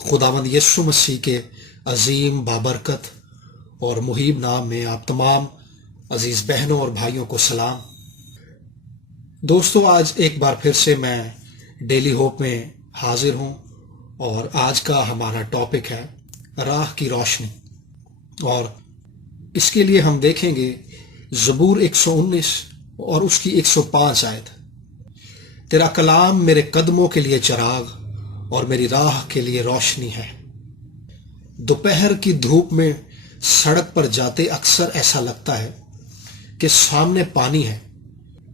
खुदावंद यीशु मसीह के अजीम बाबरकत और मुहीब नाम में आप तमाम अजीज बहनों और भाइयों को सलाम। दोस्तों, आज एक बार फिर से मैं डेली होप में हाजिर हूं और आज का हमारा टॉपिक है राह की रोशनी। और इसके लिए हम देखेंगे ज़बूर 119 और उसकी 105 आयत। तेरा कलाम मेरे कदमों के लिए चिराग और मेरी राह के लिए रोशनी है। दोपहर की धूप में सड़क पर जाते अक्सर ऐसा लगता है कि सामने पानी है,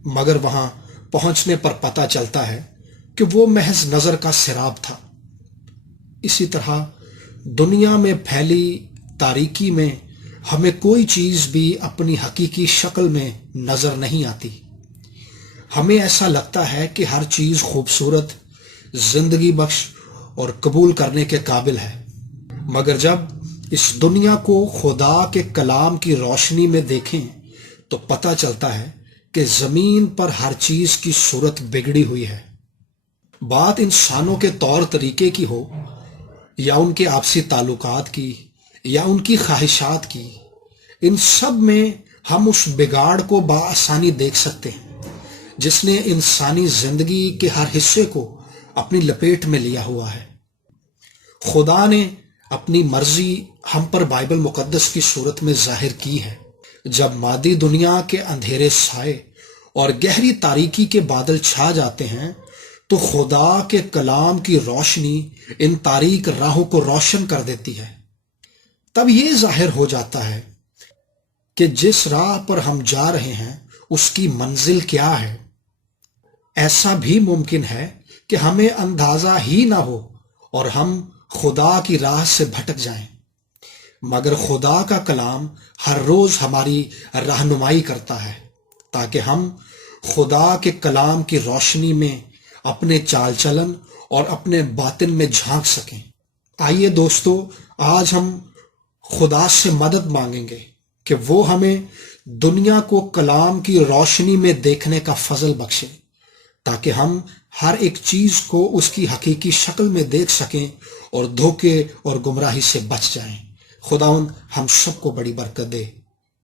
मगर वहां पहुंचने पर पता चलता है कि वो महज नजर का सिराब था। इसी तरह दुनिया में फैली तारीकी में हमें कोई चीज भी अपनी हकीकी शक्ल में नजर नहीं आती। हमें ऐसा लगता है कि हर चीज खूबसूरत, जिंदगी बख्श और कबूल करने के काबिल है, मगर जब इस दुनिया को खुदा के कलाम की रोशनी में देखें तो पता चलता है कि जमीन पर हर चीज की सूरत बिगड़ी हुई है। बात इंसानों के तौर तरीके की हो या उनके आपसी ताल्लुकात की या उनकी ख्वाहिशात की, इन सब में हम उस बिगाड़ को बआसानी देख सकते हैं जिसने इंसानी जिंदगी के हर हिस्से को अपनी लपेट में लिया हुआ है। खुदा ने अपनी मर्जी हम पर बाइबल मुकद्दस की सूरत में जाहिर की है। जब मादी दुनिया के अंधेरे साए और गहरी तारीकी के बादल छा जाते हैं तो खुदा के कलाम की रोशनी इन तारीक राहों को रोशन कर देती है। तब ये जाहिर हो जाता है कि जिस राह पर हम जा रहे हैं उसकी मंजिल क्या है। ऐसा भी मुमकिन है कि हमें अंदाजा ही ना हो और हम खुदा की राह से भटक जाएं, मगर खुदा का कलाम हर रोज हमारी रहनुमाई करता है ताकि हम खुदा के कलाम की रोशनी में अपने चाल चलन और अपने बातिन में झांक सकें। आइए दोस्तों, आज हम खुदा से मदद मांगेंगे कि वो हमें दुनिया को कलाम की रोशनी में देखने का फजल बख्शे ताकि हम हर एक चीज को उसकी हकीकी शक्ल में देख सकें और धोखे और गुमराही से बच जाएं। खुदावंद हम सबको बड़ी बरकत दे।